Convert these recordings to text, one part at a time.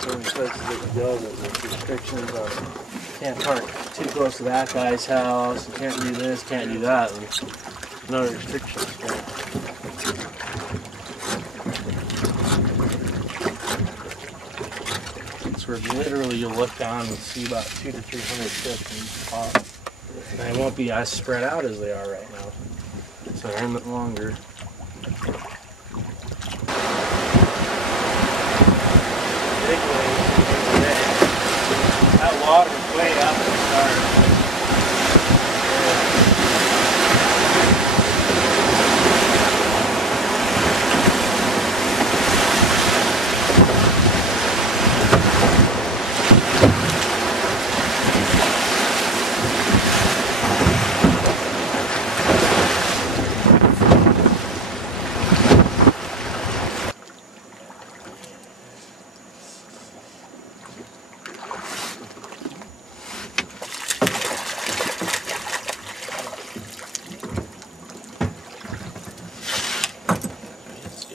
So many places that you go, there's restrictions on can't park too close to that guy's house, you can't do this, can't do that. There's no restrictions. Right? So literally you'll look down and see about 200 to 300 fish in each pot. And they won't be as spread out as they are right now. So they're in it longer. Big waves today. That water's way up at the start.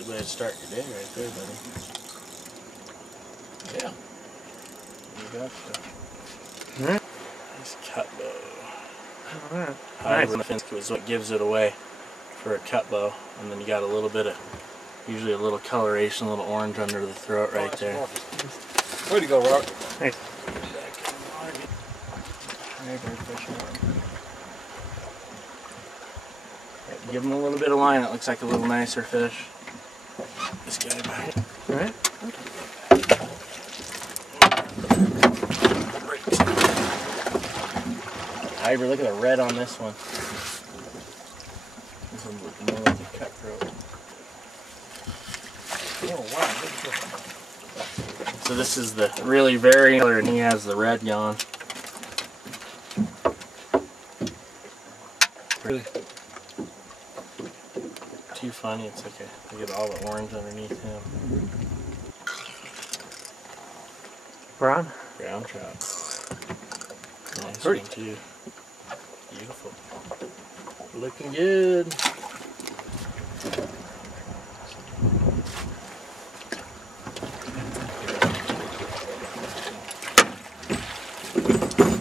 Way to start your day right there, buddy. Yeah. You got that. Nice cut bow. Alright. Nice. The fence is what gives it away for a cut bow. And then you got a little bit of, usually a little coloration, a little orange under the throat right there. Way to go, Robert. Nice. Give him a little bit of line, it looks like a little nicer fish. This guy back. Alright. Ivor, look at the red on this one. This one's looking more like a cutthroat. Oh, wow. So this is the really varying color, and he has the red going. Really? Too funny, it's okay. Look at all the orange underneath him. Brown? Brown trout. Nice Pretty. one too. Beautiful. Looking good.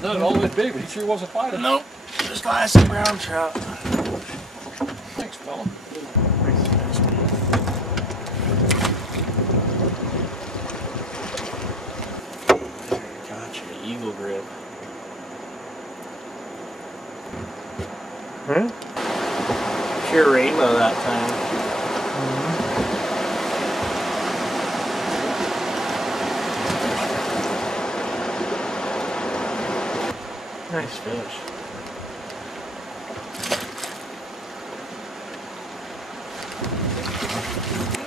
Not all that big, but he sure wasn't fighting. Nope, just classic brown trout. Thanks, fella. Gotcha, eagle grip. Huh? Pure rainbow that time. Nice fish.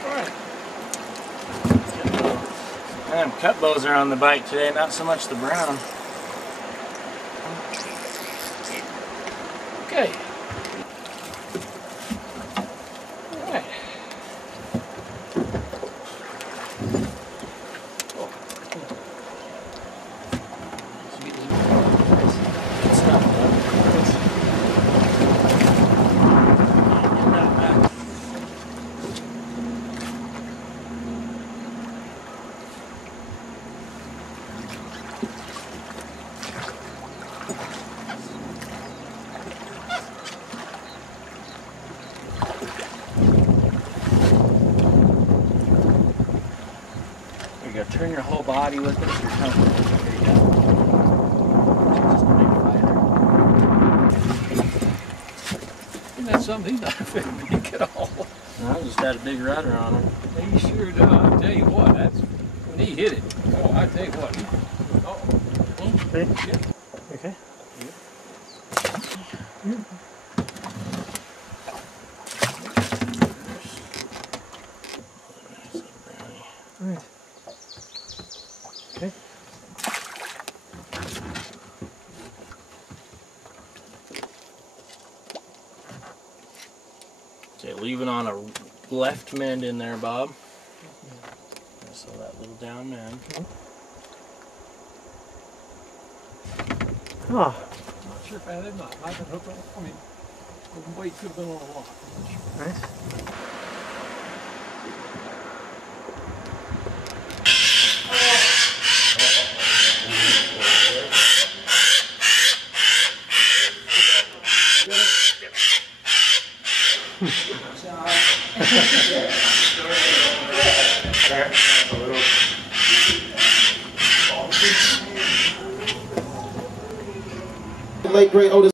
Alright. Man, cut bows are on the bite today, not so much the brown. Okay. Alright. Oh. Good stuff, bud. Get that back. You gotta turn your whole body with it so you're comfortable. There you go. Just a big fighter. Isn't that something? He's not very big at all. No, just got a big rudder on him. He sure does. I'll tell you what, that's when he hit it. Oh, I tell you what. Okay. Yeah. Okay. Alright. Okay. Okay, leaving on a left mend in there, Bob. So that little down mend. Oh. Not sure if I had it or not. Might have been hooked on. I mean, the weight could have been on a lot. Nice. Late great Otis.